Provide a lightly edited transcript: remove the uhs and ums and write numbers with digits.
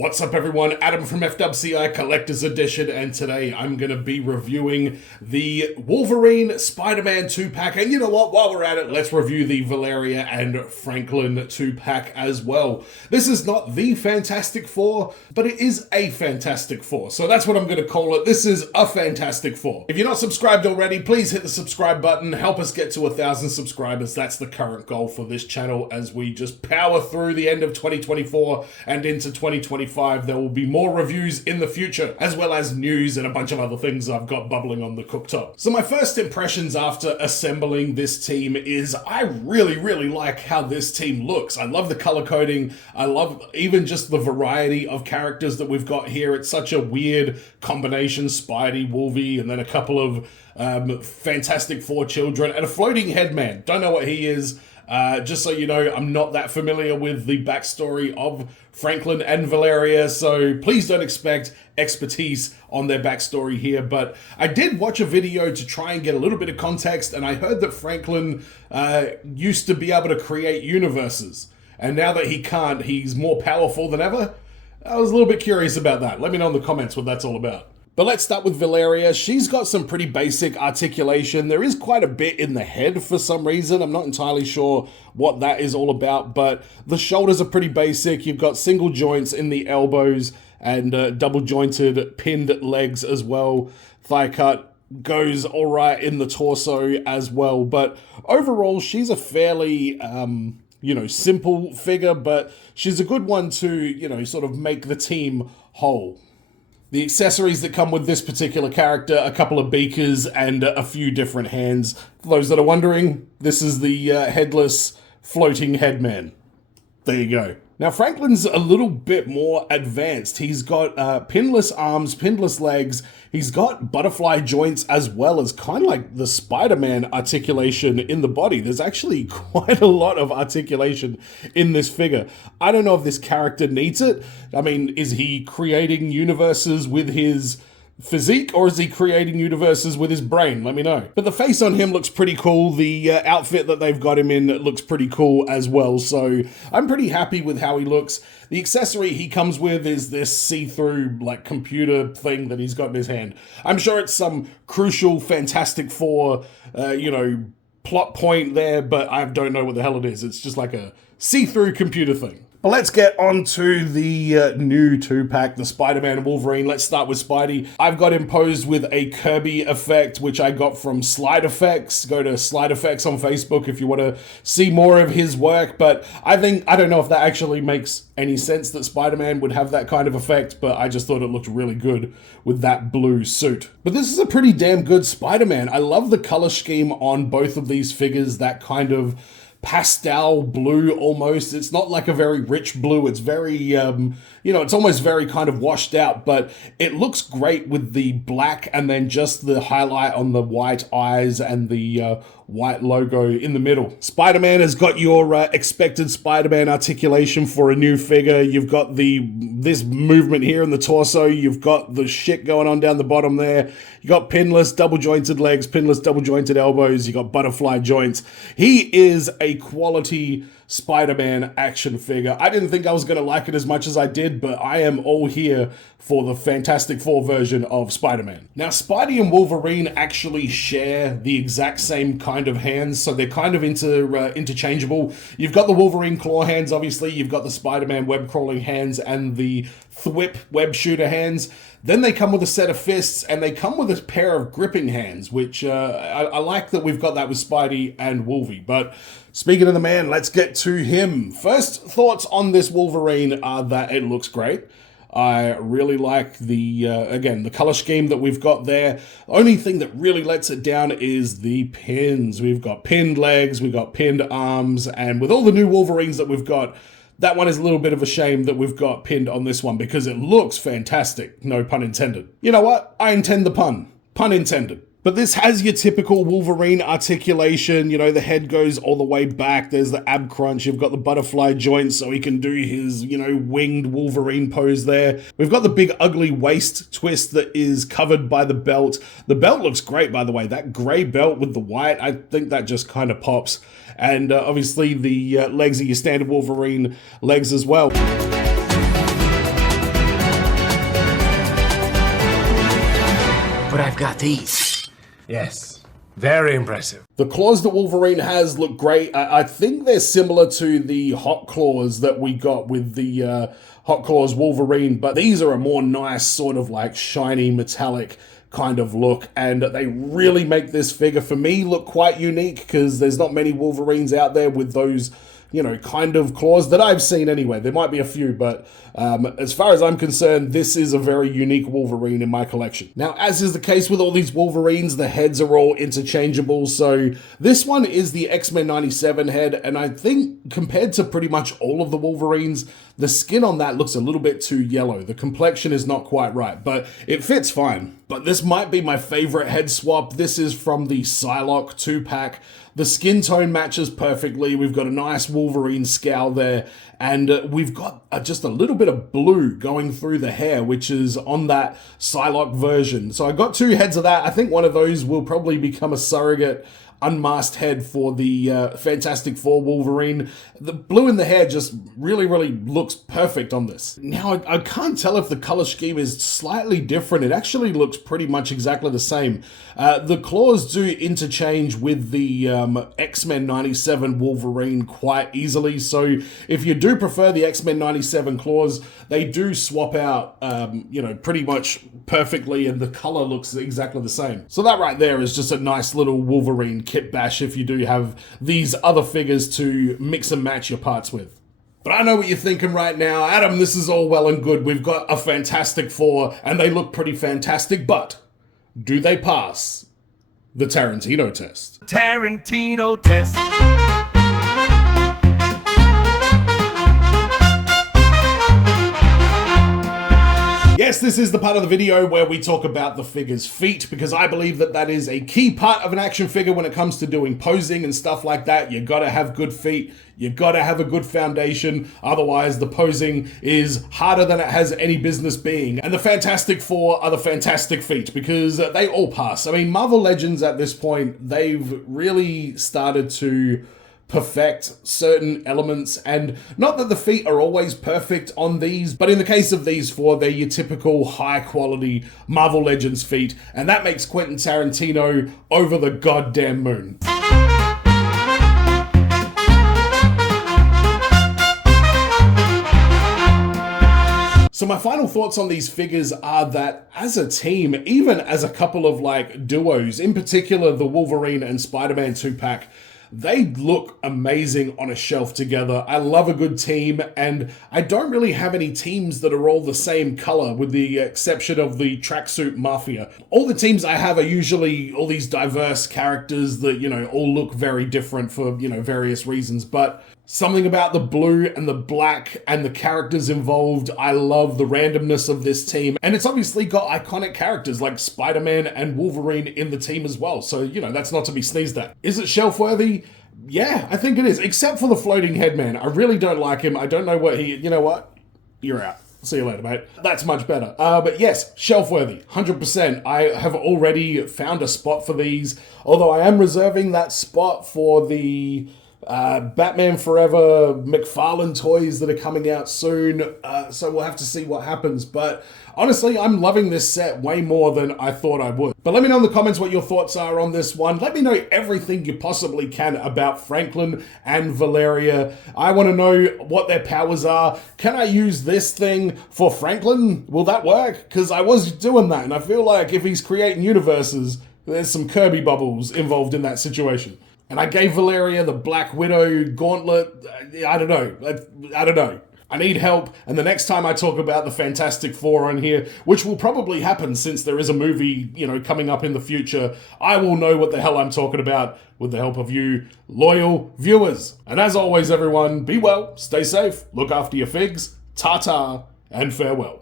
What's up everyone, Adam from FWCI Collector's Edition, and today I'm going to be reviewing the Wolverine Spider-Man 2-pack, and you know what, while we're at it, let's review the Valeria and Franklin 2-pack as well. This is not the Fantastic Four, but it is a Fantastic Four, so that's what I'm going to call it. This is a Fantastic Four. If you're not subscribed already, please hit the subscribe button, help us get to 1,000 subscribers. That's the current goal for this channel as we just power through the end of 2024 and into 2025. There will be more reviews in the future, as well as news and a bunch of other things I've got bubbling on the cooktop. So my first impressions after assembling this team is I really like how this team looks. I love the color coding. I love even just the variety of characters that we've got here. It's such a weird combination, Spidey, Wolvie, and then a couple of Fantastic Four children, and a floating head man. Don't know what he is. Just so you know, I'm not that familiar with the backstory of Franklin and Valeria, so please don't expect expertise on their backstory here, but I did watch a video to try and get a little bit of context, and I heard that Franklin used to be able to create universes, and now that he can't, he's more powerful than ever. I was a little bit curious about that. Let me know in the comments what that's all about. But let's start with Valeria. She's got some pretty basic articulation. There is quite a bit in the head for some reason. I'm not entirely sure what that is all about, but the shoulders are pretty basic. You've got single joints in the elbows and double jointed pinned legs as well. Thigh cut goes all right in the torso as well. But overall, she's a fairly simple figure, but she's a good one to, sort of make the team whole. The accessories that come with this particular character, a couple of beakers and a few different hands. For those that are wondering, this is the headless floating headman. There you go. Now Franklin's a little bit more advanced. He's got pinless arms, pinless legs. He's got butterfly joints as well as kind of like the Spider-Man articulation in the body. There's actually quite a lot of articulation in this figure. I don't know if this character needs it. I mean, is he creating universes with his physique, or is he creating universes with his brain? Let me know. But the face on him looks pretty cool. The outfit that they've got him in looks pretty cool as well, so I'm pretty happy with how he looks. The accessory he comes with is this see-through like computer thing that he's got in his hand. I'm sure it's some crucial Fantastic Four plot point there, but I don't know what the hell it is. It's just like a see-through computer thing. But let's get on to the new 2-pack, the Spider-Man and Wolverine. Let's start with Spidey. I've got him posed with a Kirby effect, which I got from Slide Effects. Go to Slide Effects on Facebook if you want to see more of his work. But I don't know if that actually makes any sense that Spider-Man would have that kind of effect, but I just thought it looked really good with that blue suit. But this is a pretty damn good Spider-Man. I love the color scheme on both of these figures, that kind of pastel blue almost. It's not like a very rich blue. It's very, it's almost very kind of washed out, but it looks great with the black and then just the highlight on the white eyes and the white logo in the middle. Spider-Man has got your expected Spider-Man articulation for a new figure. You've got this movement here in the torso. You've got the shit going on down the bottom there. You got pinless, double jointed legs, pinless, double jointed elbows. You got butterfly joints. He is a quality Spider-Man action figure. I didn't think I was going to like it as much as I did, but I am all here for the Fantastic Four version of Spider-Man. Now, Spidey and Wolverine actually share the exact same kind of hands, so they're kind of interchangeable. You've got the Wolverine claw hands, obviously. You've got the Spider-Man web-crawling hands and the Thwip web shooter hands. Then they come with a set of fists, and they come with a pair of gripping hands, which I like that we've got that with Spidey and Wolvie. But speaking of the man, let's get to him. First thoughts on this Wolverine are that it looks great. I really like the color scheme that we've got there. The only thing that really lets it down is the pins. We've got pinned legs, we've got pinned arms, and with all the new Wolverines that we've got, that one is a little bit of a shame that we've got pinned on this one because it looks fantastic. No pun intended. You know what? I intend the pun. Pun intended. But this has your typical Wolverine articulation. The head goes all the way back. There's the ab crunch. You've got the butterfly joints so he can do his, winged Wolverine pose there. We've got the big ugly waist twist that is covered by the belt. The belt looks great, by the way. That gray belt with the white, I think that just kind of pops. And obviously the legs are your standard Wolverine legs as well. but I've got these. Yes, very impressive. The claws that Wolverine has look great. I think they're similar to the Hot Claws that we got with the Hot Claws Wolverine, but these are a more nice sort of like shiny metallic kind of look, and they really make this figure for me look quite unique because there's not many Wolverines out there with those, you know, kind of claws that I've seen anyway. There might be a few, but as far as I'm concerned, this is a very unique Wolverine in my collection. Now, as is the case with all these Wolverines, the heads are all interchangeable. So this one is the X-Men 97 head, and I think compared to pretty much all of the Wolverines, the skin on that looks a little bit too yellow. The complexion is not quite right, but it fits fine. But this might be my favorite head swap. This is from the Psylocke 2-pack. The skin tone matches perfectly. We've got a nice Wolverine scowl there, and we've got just a little bit of blue going through the hair, which is on that Psylocke version. So I got two heads of that. I think one of those will probably become a surrogate unmasked head for the Fantastic Four Wolverine. The blue in the hair just really looks perfect on this. Now, I can't tell if the color scheme is slightly different. It actually looks pretty much exactly the same. The claws do interchange with the X-Men 97 Wolverine quite easily, so if you do prefer the X-Men 97 claws, they do swap out, you know, pretty much perfectly, and the color looks exactly the same. So that right there is just a nice little Wolverine kit bash if you do have these other figures to mix and match your parts with. But I know what you're thinking right now. Adam, this is all well and good. We've got a Fantastic Four, and they look pretty fantastic, but do they pass the Tarantino test? Tarantino Test. Yes, this is the part of the video where we talk about the figure's feet, because I believe that that is a key part of an action figure when it comes to doing posing and stuff like that. You gotta have good feet, you gotta have a good foundation, otherwise the posing is harder than it has any business being. And the Fantastic Four are the fantastic feet, because they all pass. I mean, Marvel Legends at this point, they've really started to perfect certain elements, and not that the feet are always perfect on these, but in the case of these four, they're your typical high quality Marvel Legends feet, and that makes Quentin Tarantino over the goddamn moon. So my final thoughts on these figures are that as a team, even as a couple of like duos, in particular the Wolverine and Spider-Man 2-pack, they look amazing on a shelf together. I love a good team, and I don't really have any teams that are all the same color with the exception of the Tracksuit Mafia. All the teams I have are usually all these diverse characters that, you know, all look very different for, you know, various reasons, but something about the blue and the black and the characters involved, I love the randomness of this team. And it's obviously got iconic characters like Spider-Man and Wolverine in the team as well. So, you know, that's not to be sneezed at. Is it shelf-worthy? Yeah, I think it is. Except for the floating head man. I really don't like him. I don't know what he... You know what? You're out. See you later, mate. That's much better. But yes, shelf-worthy, 100%. I have already found a spot for these, although I am reserving that spot for the Batman Forever McFarlane toys that are coming out soon, so we'll have to see what happens. But honestly, I'm loving this set way more than I thought I would. But let me know in the comments what your thoughts are on this one. Let me know everything you possibly can about Franklin and Valeria. I want to know what their powers are. Can I use this thing for Franklin? Will that work? Because I was doing that, and I feel like if he's creating universes, there's some Kirby bubbles involved in that situation. And I gave Valeria the Black Widow gauntlet. I don't know. I need help, and the next time I talk about the Fantastic Four on here, which will probably happen since there is a movie, you know, coming up in the future, I will know what the hell I'm talking about with the help of you loyal viewers. And as always, everyone, be well, stay safe, look after your figs, ta-ta, and farewell.